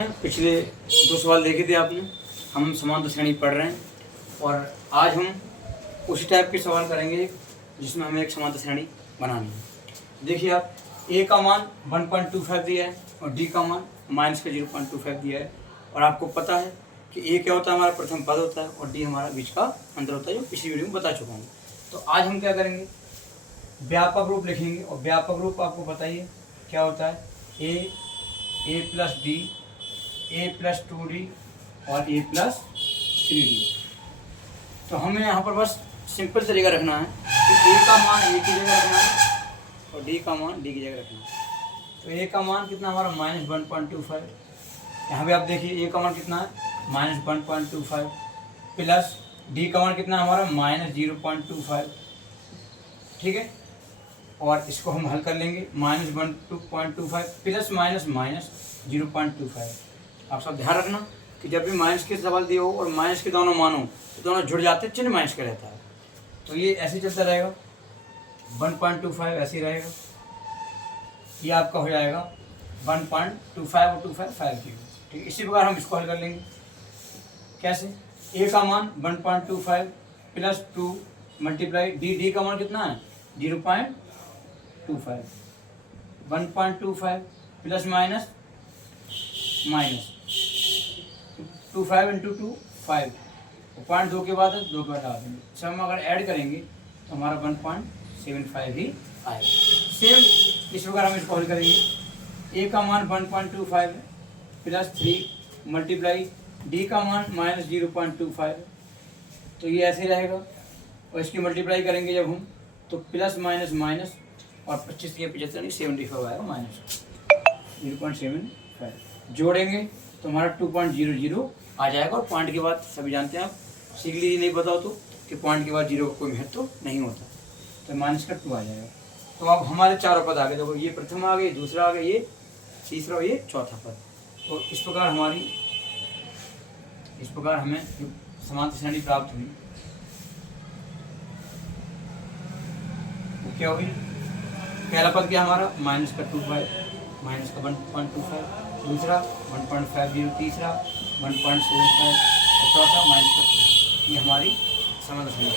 पिछले 2 सवाल देखे थे आपने। हम समांतर श्रेणी पढ़ रहे हैं और आज हम उसी टाइप के सवाल करेंगे जिसमें हमें एक समांतर श्रेणी बनानी है। देखिए आप, ए का मान 1.25 दिया है और डी का मान -0.25 दिया है और आपको पता है कि ए क्या होता है, हमारा प्रथम पद होता है और डी हमारा बीच का अंतर होता है, जो पिछली वीडियो में बता चुका हूँ। तो आज हम क्या करेंगे, व्यापक रूप लिखेंगे और व्यापक रूप आपको बताइए क्या होता है, A plus D, a plus 2d और a प्लस 3d। तो हमें यहाँ पर बस सिंपल तरीका रखना है कि a का मान a की जगह रखना है और d का मान d की जगह रखना है। तो a का मान कितना हमारा -1.25, यहाँ पे आप देखिए a का मान कितना है -1.25 प्लस d का मान कितना हमारा -0.25, ठीक है। और इसको हम हल कर लेंगे -1.25 प्लस -0.25। आप सब ध्यान रखना कि जब भी माइनस के सवाल दिए हो और माइनस के दोनों मानो तो दोनों जुड़ जाते हैं, चिन्ह माइनस का रहता है। तो ये ऐसे चलता रहेगा, 1.25 ऐसे ही रहेगा, ये आपका हो जाएगा 1.25 और 25 5 की, ठीक। इसी प्रकार हम इसको हल कर लेंगे। कैसे, a का मान 1.25 प्लस 2 मल्टीप्लाई डी का मान कितना है 0.25, 1.25 प्लस माइनस 25 इंटू 2 5, 0.2 के बाद 2 के बाद लगा देंगे। सब हम अगर ऐड करेंगे तो हमारा 1.75 ही आएगा। सेम इस प्रकार हम इसको हल करेंगे। a का मान 1.25 प्लस 3 मल्टीप्लाई डी का मान -0.25, तो ये ऐसे रहेगा और इसकी मल्टीप्लाई करेंगे जब हम तो प्लस माइनस माइनस और 25 के 75 75 आएगा माइनस 0.75, जोड़ेंगे तो हमारा 2.00 आ जाएगा। और पॉइंट के बाद सभी जानते हैं आप, सीख लीजिए नहीं बताओ तो, कि पॉइंट के बाद 0 का कोई महत्व नहीं होता, तो माइनस का 2 आ जाएगा। तो अब हमारे चारों पद आ गए, देखो ये प्रथम आ गए, दूसरा आ गया, ये तीसरा और ये चौथा पद। तो इस प्रकार हमें समांतर श्रेणी प्राप्त हुई। तो क्या हुई, पहला पद क्या हमारा -2 माइनस का 1.25, दूसरा 1.50, तीसरा 1.75 और चौथा -2। ये हमारी समांतर श्रेणी।